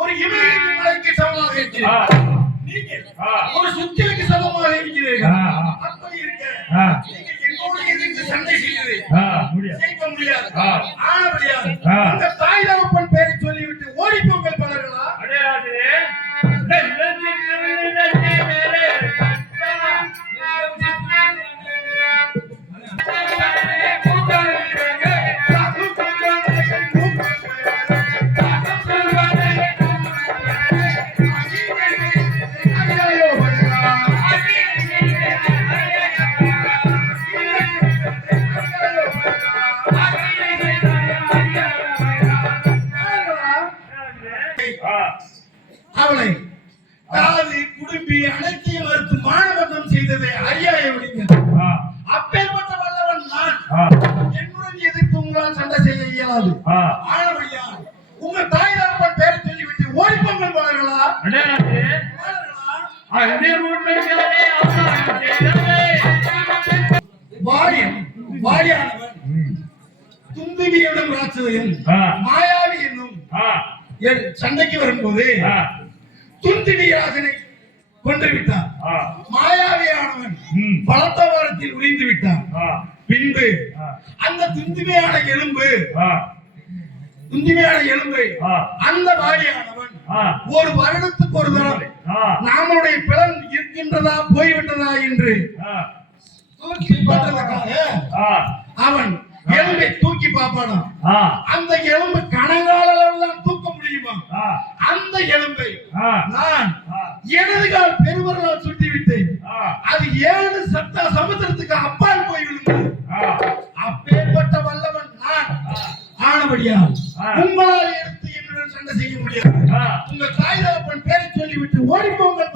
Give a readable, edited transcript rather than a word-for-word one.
ஒரு இமயத்தின் மலைக்கு சமமாக இருக்கிறேன். நீங்கள் ஒரு சுத்திலுக்கு சமமாக இருக்கிறீர்கள். அப்படி இருக்க நீங்கள் என்னோடு எதிர்த்து சண்டை செய்ய முடியாது. ஆனபடியால் உங்க தாய் தகப்பன் பேரை சொல்லிவிட்டு ஓடி போங்கள் பலர்களா. அவளை காது குடும்பி அனைத்தையும் மறுத்து மானபங்கம் செய்ததை அறியாய அப்பேற்பட்ட வல்லவன் நான். என்னுடன் எதிர்த்து உங்களால் சண்டை செய்ய இயலாது. ஆனபடியால் உங்க தாய் தகப்பன் பேரை சொல்லிவிட்டு ஓடிப்பொங்கல் போனார்களா. வாடியானவன் துந்துவியிடம் ராட்சதையும் மாயாவி என்னும் சண்டைக்கு வரும்போது துந்துவிராஜனை கொண்டு விட்டான். மாயாவியானவன் பலத்த வாரத்தில் உடைந்து விட்டான். பின்பு அந்த துந்துவியான எலும்பை அந்த வாடியானவன் ஒரு வருடத்துக்கு ஒரு தரம் நம்முடைய பிளன் இருக்கின்றதா போய்விட்டதா என்று தூக்கி பார்த்ததற்காக அவன் எலும்பை தூக்கி பார்ப்பானா. அந்த எலும்பு கணங்காலெல்லாம் தூக்க முடியுமா? அந்த எலும்பை நான் எனது கால் பெருவர்களால் சுட்டிவிட்டேன். அது 7 சமுத்திரத்துக்கு அப்பால் போய் விழுந்தது. அப்பேற்பட்ட வல்லவன் நான். ஆனபடியால் உங்களால் எடுத்து என்னுடன் சண்டை செய்ய முடியாது. உங்க தாய் தகப்பன் பேரை சொல்லிவிட்டு ஓடிப்போங்கள்.